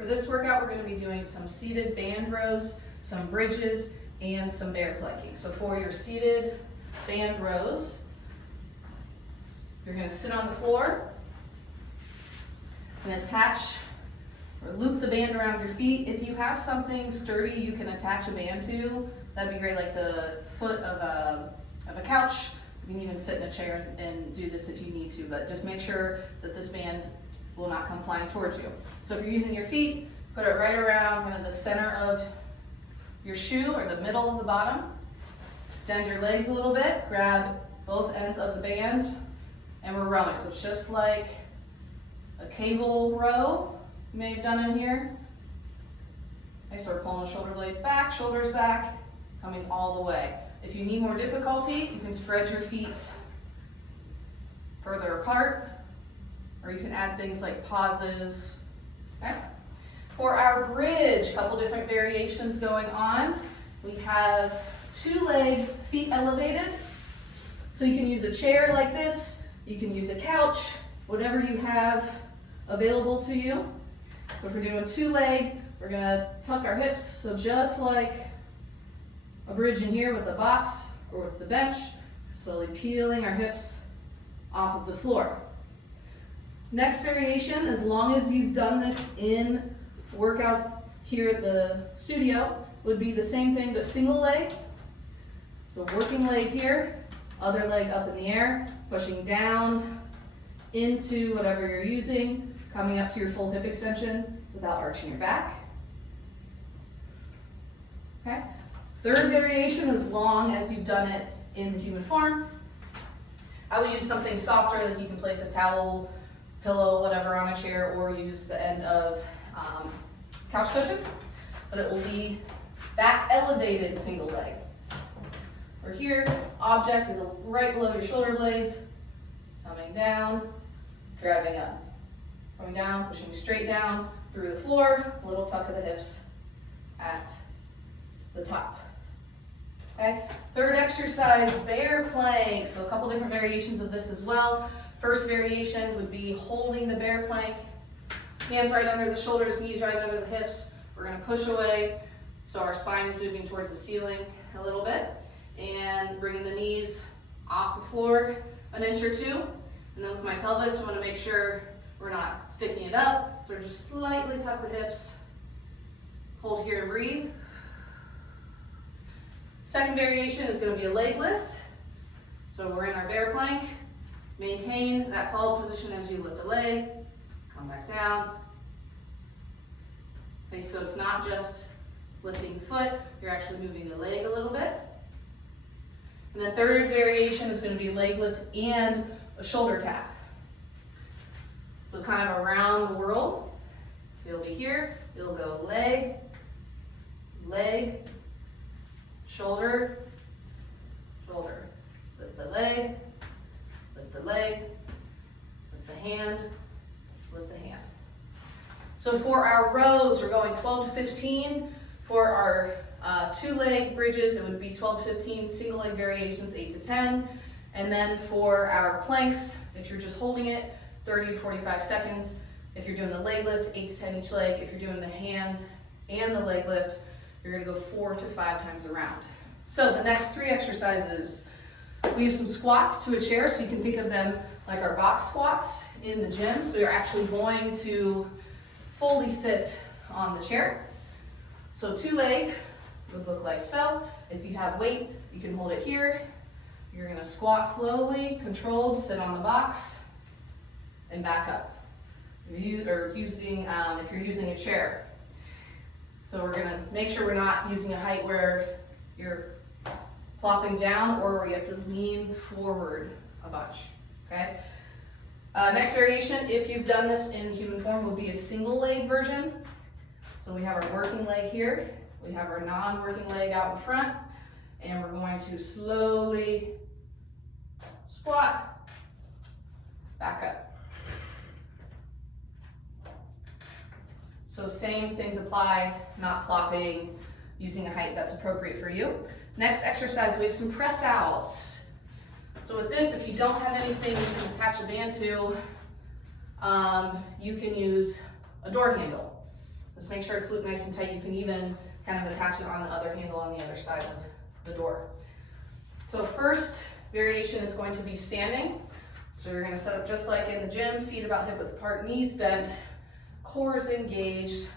For this workout, we're going to be doing some seated band rows, some bridges, and some bear planking. So for your seated band rows, you're going to sit on the floor and attach or loop the band around your feet. If you have something sturdy you can attach a band to, that'd be great, like the foot of a couch. You can even sit in a chair and do this if you need to, but just make sure that this band will not come flying towards you. So if you're using your feet, put it right around kind of the center of your shoe or the middle of the bottom. Extend your legs a little bit, grab both ends of the band, and we're rowing. So it's just like a cable row you may have done in here. Okay, so we're pulling the shoulder blades back, shoulders back, coming all the way. If you need more difficulty, you can spread your feet further apart, or you can add things like pauses. Okay? For our bridge, a couple different variations going on. We have two-leg feet elevated. So you can use a chair like this, you can use a couch, whatever you have available to you. So if we're doing two-leg, we're gonna tuck our hips, so just like a bridge in here with the box or with the bench, slowly peeling our hips off of the floor. Next variation, as long as you've done this in workouts here at the studio, would be the same thing but single leg. So working leg here, other leg up in the air, pushing down into whatever you're using, coming up to your full hip extension without arching your back. Okay. Third variation, as long as you've done it in the human form. I would use something softer, like you can place a towel, pillow, whatever on a chair, or use the end of couch cushion, but it will be back elevated single leg. Or here, object is right below your shoulder blades, coming down, driving up. Coming down, pushing straight down through the floor, little tuck of the hips at the top. Okay, third exercise, bear plank. So a couple different variations of this as well. First variation would be holding the bear plank, hands right under the shoulders, knees right under the hips. We're gonna push away so our spine is moving towards the ceiling a little bit, and bringing the knees off the floor an inch or two. And then with my pelvis, we wanna make sure we're not sticking it up, so we're just slightly tuck the hips, hold here and breathe. Second variation is going to be a leg lift. So we're in our bear plank. Maintain that solid position as you lift a leg. Come back down. Okay, so it's not just lifting the foot, you're actually moving the leg a little bit. And the third variation is going to be leg lift and a shoulder tap. So kind of a round whirl. So you'll be here, you'll go leg, leg, shoulder, shoulder. Lift the leg, lift the leg, lift the hand, lift the hand. So for our rows, we're going 12 to 15. For our two-leg bridges, it would be 12 to 15. Single leg variations, 8 to 10. And then for our planks, if you're just holding it, 30 to 45 seconds. If you're doing the leg lift, 8 to 10 each leg. If you're doing the hand and the leg lift, you're gonna go 4 to 5 times around. So the next three exercises, we have some squats to a chair, so you can think of them like our box squats in the gym. So you're actually going to fully sit on the chair. So two leg would look like so. If you have weight, you can hold it here. You're gonna squat slowly, controlled, sit on the box, and back up. If you're using a chair. So we're gonna make sure we're not using a height where you're plopping down or where you have to lean forward a bunch, okay? Next variation, if you've done this in human form, will be a single leg version. So we have our working leg here, we have our non-working leg out in front, and we're going to slowly squat, back up. So same things apply, not plopping, using a height that's appropriate for you. Next exercise, we have some press outs. So with this, if you don't have anything you can attach a band to, you can use a door handle. Just make sure it's looped nice and tight. You can even kind of attach it on the other handle on the other side of the door. So first variation is going to be standing. So you're going to set up just like in the gym, feet about hip width apart, knees bent, core is engaged.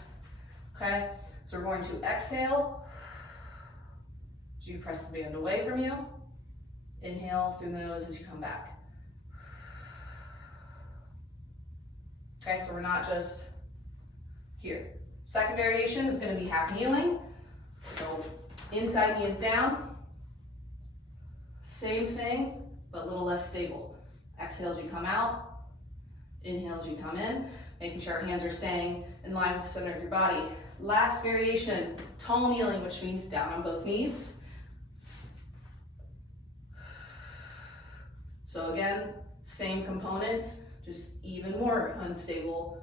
Okay, so we're going to exhale as you press the band away from you. Inhale through the nose as you come back. Okay, so we're not just here. Second variation is going to be half kneeling. So inside knee is down. Same thing, but a little less stable. Exhale as you come out. Inhale as you come in. Making sure our hands are staying in line with the center of your body. Last variation, tall kneeling, which means down on both knees. So again, same components, just even more unstable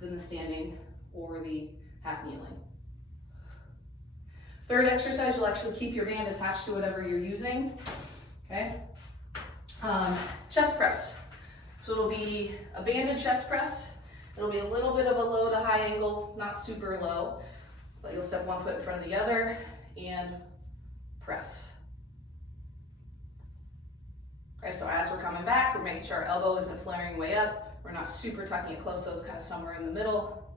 than the standing or the half kneeling. Third exercise, you'll actually keep your band attached to whatever you're using. Okay. Chest press. So it'll be a banded chest press. It'll be a little bit of a low to high angle, not super low, but you'll step one foot in front of the other and press. Okay, so as we're coming back, we're making sure our elbow isn't flaring way up. We're not super tucking it close, so it's kind of somewhere in the middle.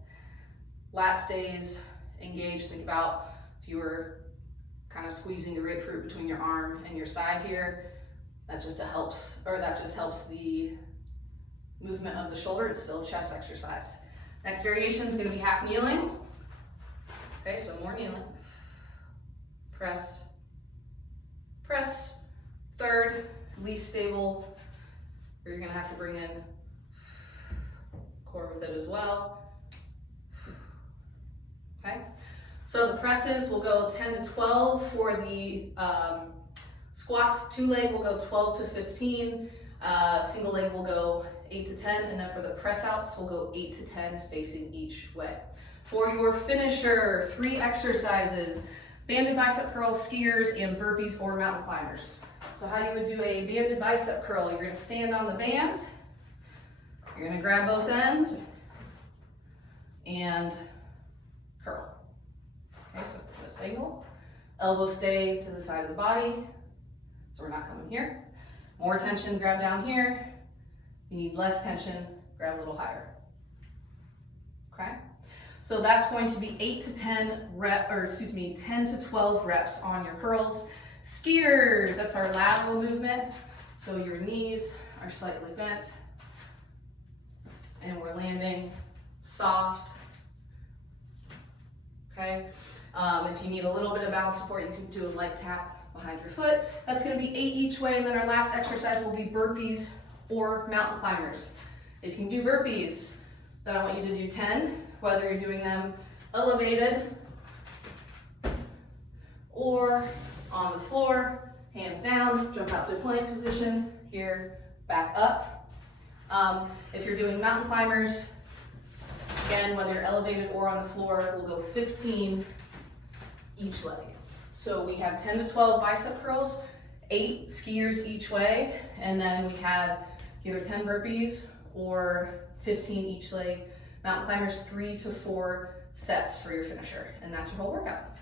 Last stays engaged. Think about if you were kind of squeezing the grapefruit between your arm and your side here. That just helps the movement of the shoulder. It's still a chest exercise. Next variation is going to be half kneeling. Okay, so more kneeling. Press, press. Third, least stable, or you're going to have to bring in core with it as well. Okay, so the presses will go 10 to 12 for the squats. Two leg will go 12 to 15. Single leg will go 8 to 10, and then for the press outs, we'll go 8 to 10 facing each way. For your finisher, 3 exercises: banded bicep curls, skiers, and burpees or mountain climbers. So how you would do a banded bicep curl, you're going to stand on the band, you're going to grab both ends and curl. Okay, so a single, elbows stay to the side of the body, so we're not coming here. More tension, grab down here. If you need less tension, grab a little higher. Okay? So that's going to be 10 to 12 reps on your curls. Skiers, that's our lateral movement. So your knees are slightly bent and we're landing soft. Okay? If you need a little bit of balance support, you can do a light tap behind your foot. That's going to be 8 each way, and then our last exercise will be burpees or mountain climbers. If you can do burpees, then I want you to do 10, whether you're doing them elevated or on the floor, hands down, jump out to a plank position, here, back up. If you're doing mountain climbers, again, whether you're elevated or on the floor, we'll go 15 each leg. So we have 10 to 12 bicep curls, 8 skiers each way, and then we have either 10 burpees or 15 each leg. Mountain climbers, 3 to 4 sets for your finisher, and that's your whole workout.